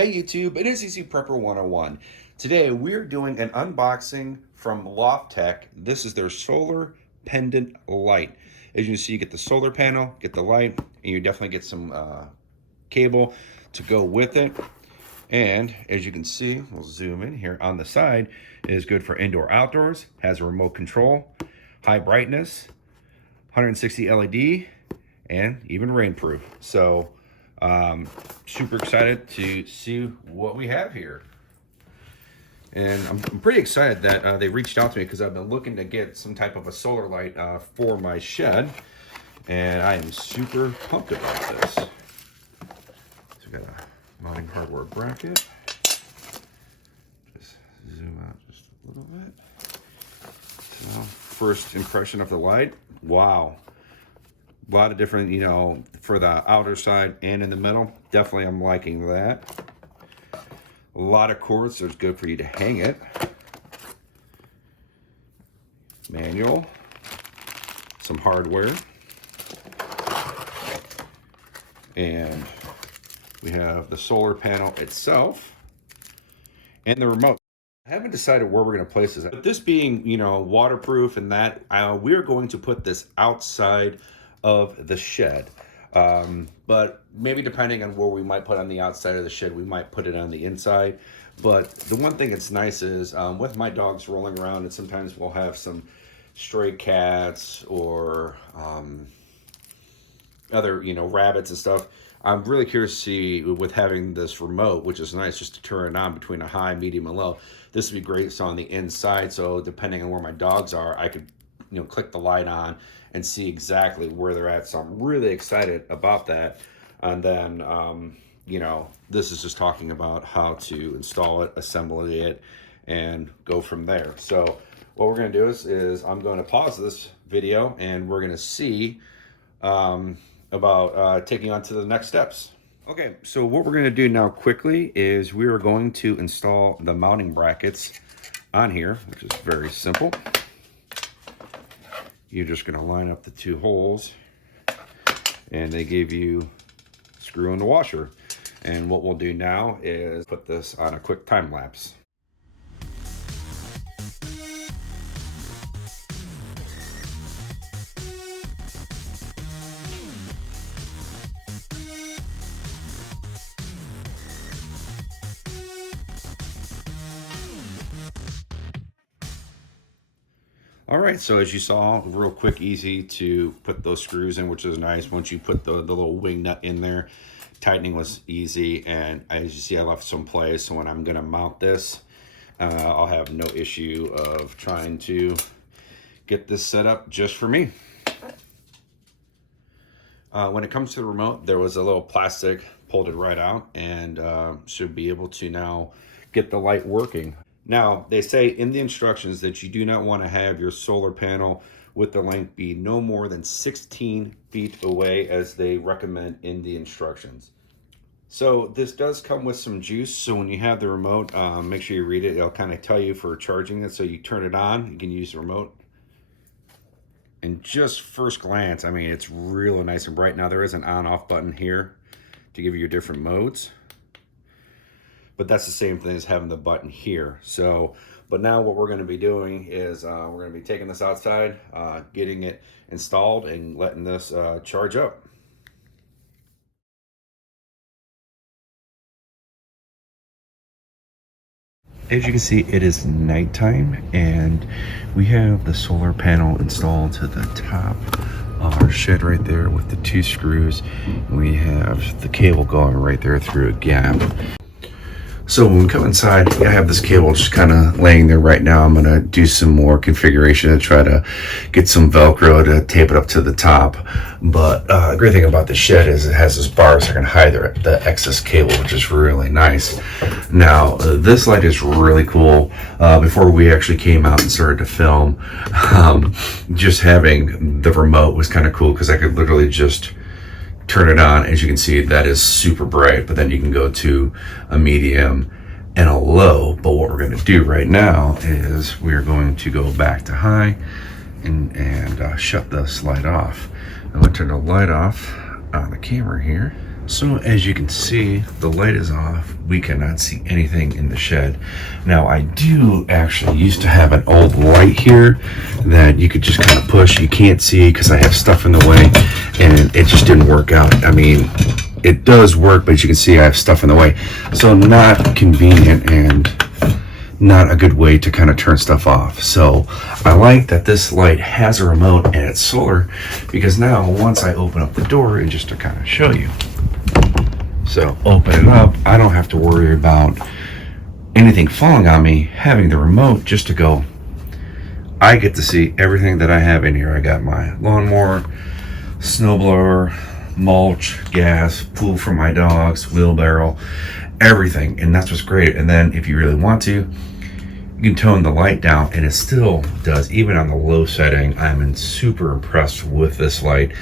Hey YouTube, it is Easy Prepper 101. Today we're doing an unboxing from LOFTEK. This is their solar pendant light. As you can see, you get the solar panel, get the light, and you definitely get some cable to go with it. And as you can see, we'll zoom in here on the side, it is good for indoor outdoors, has a remote control, high brightness, 160 LED, and even rainproof. So super excited to see what we have here. And I'm pretty excited that they reached out to me because I've been looking to get some type of a solar light for my shed. And I am super pumped about this. So we got a mounting hardware bracket. Just zoom out just a little bit. So first impression of the light, wow. A lot of different, for the outer side and in the middle. Definitely I'm liking that. A lot of cords, so it's good for you to hang it. Manual. Some hardware. And we have the solar panel itself. And the remote. I haven't decided where we're going to place this. But this being, waterproof and that, we're going to put this outside of the shed. But maybe depending on where we might put on the outside of the shed, we might put it on the inside. But the one thing that's nice is with my dogs rolling around, and sometimes we'll have some stray cats or other, rabbits and stuff. I'm really curious to see with having this remote, which is nice just to turn it on between a high, medium, and low. This would be great so on the inside. So depending on where my dogs are, I could, click the light on and see exactly where they're at. So I'm really excited about that. And then, this is just talking about how to install it, assemble it, and go from there. So what we're going to do is I'm going to pause this video and we're going to see about taking on to the next steps. Okay, so what we're going to do now quickly is we are going to install the mounting brackets on here, which is very simple. You're just going to line up the two holes, and they give you a screw in the washer. And what we'll do now is put this on a quick time lapse. All right, so as you saw, real quick, easy to put those screws in, which is nice. Once you put the little wing nut in there, tightening was easy. And as you see, I left some place. So when I'm gonna mount this, I'll have no issue of trying to get this set up just for me. When it comes to the remote, there was a little plastic, pulled it right out, and should be able to now get the light working. Now, they say in the instructions that you do not want to have your solar panel with the length be no more than 16 feet away, as they recommend in the instructions. So this does come with some juice. So when you have the remote, make sure you read it. It'll kind of tell you for charging it. So you turn it on, you can use the remote. And just first glance, I mean, it's really nice and bright. Now there is an on-off button here to give you your different modes. But that's the same thing as having the button here. So, but now what we're going to be doing is we're going to be taking this outside, getting it installed, and letting this charge up. As you can see, it is nighttime, and we have the solar panel installed to the top of our shed right there with the two screws. We have the cable going right there through a gap. So when we come inside, I have this cable just kind of laying there right now. I'm going to do some more configuration to try to get some Velcro to tape it up to the top. But the great thing about the shed is it has this bar so I can hide the excess cable, which is really nice. Now, this light is really cool. Before we actually came out and started to film, just having the remote was kind of cool because I could literally just turn it on. As you can see, that is super bright, but then you can go to a medium and a low. But what we're going to do right now is we're going to go back to high and shut this light off. I'm going to turn the light off on the camera here. So as you can see, the light is off. We cannot see anything in the shed. Now I do actually used to have an old light here that you could just kind of push. You can't see because I have stuff in the way, and it just didn't work out. I mean, it does work, but as you can see, I have stuff in the way. So not convenient and not a good way to kind of turn stuff off. So I like that this light has a remote and it's solar, because now once I open up the door, and just to kind of show you, so open it up, I don't have to worry about anything falling on me, having the remote just to go. I get to see everything that I have in here. I got my lawnmower, snowblower, mulch, gas, pool for my dogs, wheelbarrow, everything. And that's what's great. And then if you really want to, you can tone the light down, and it still does, even on the low setting. I'm super impressed with this light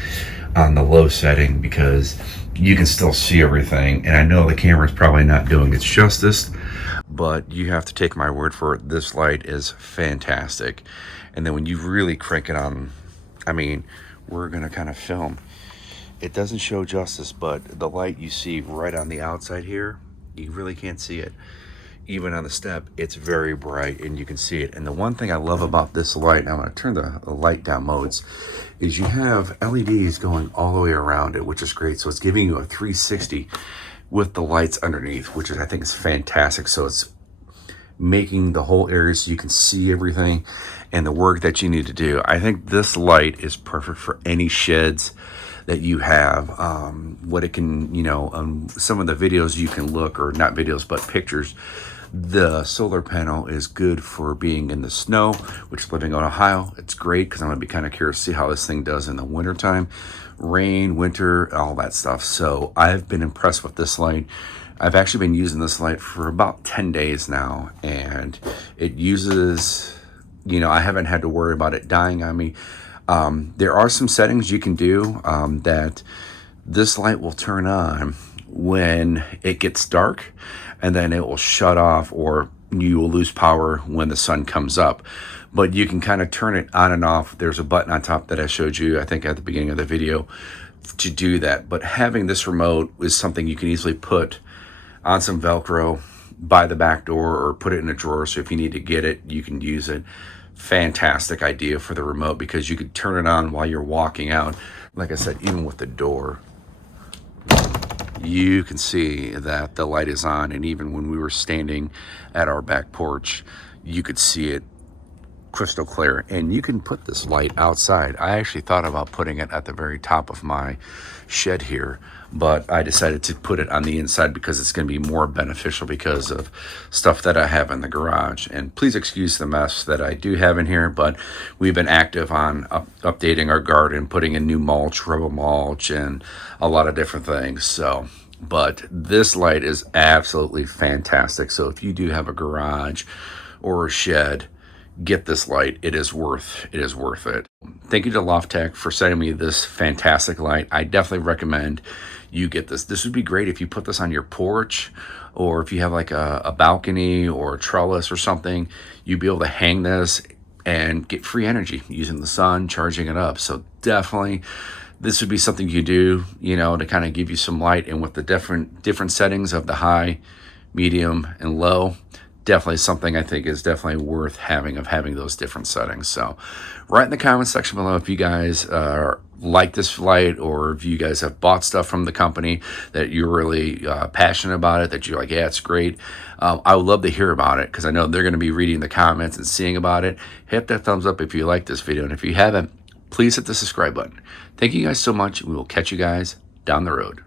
on the low setting, because you can still see everything. And I know the camera is probably not doing its justice, but you have to take my word for it. This light is fantastic. And then when you really crank it on, I mean, we're gonna kind of film. It doesn't show justice, but the light you see right on the outside here, you really can't see it. Even on the step, it's very bright and you can see it. And the one thing I love about this light, and I'm going to turn the light down modes, is you have LEDs going all the way around it, which is great. So it's giving you a 360 with the lights underneath, which is, I think, is fantastic. So it's making the whole area so you can see everything and the work that you need to do. I think this light is perfect for any sheds that you have. What it can, you know, some of the videos you can look, or not videos, but pictures, the solar panel is good for being in the snow, which, living in Ohio, it's great, because I'm going to be kind of curious to see how this thing does in the wintertime, rain, winter, all that stuff. So I've been impressed with this light. I've actually been using this light for about 10 days now, and it uses, you know, I haven't had to worry about it dying on me. There are some settings you can do that this light will turn on when it gets dark, and then it will shut off, or you will lose power when the sun comes up. But you can kind of turn it on and off. There's a button on top that I showed you, I think, at the beginning of the video, to do that. But having this remote is something you can easily put on some Velcro by the back door, or put it in a drawer, so if you need to get it, you can use it. Fantastic idea for the remote, because you could turn it on while you're walking out. Like I said, even with the door, you can see that the light is on. And even when we were standing at our back porch, you could see it crystal clear. And you can put this light outside. I actually thought about putting it at the very top of my shed here, but I decided to put it on the inside, because it's going to be more beneficial because of stuff that I have in the garage. And please excuse the mess that I do have in here, but we've been active on updating our garden, putting in new mulch, rubber mulch, and a lot of different things. So, but this light is absolutely fantastic. So if you do have a garage or a shed, get this light. It is worth it. Thank you to LOFTEK for sending me this fantastic light. I definitely recommend you get this. This would be great if you put this on your porch, or if you have like a balcony or a trellis or something. You'd be able to hang this and get free energy using the sun, charging it up. So definitely this would be something you do, you know, to kind of give you some light. And with the different settings of the high, medium, and low, definitely something I think is definitely worth having those different settings. So write in the comment section below if you guys like this light, or if you guys have bought stuff from the company that you're really passionate about it, that you're like, yeah, it's great. I would love to hear about it, because I know they're going to be reading the comments and seeing about it. Hit that thumbs up if you like this video, and if you haven't, please hit the subscribe button. Thank you guys so much. We will catch you guys down the road.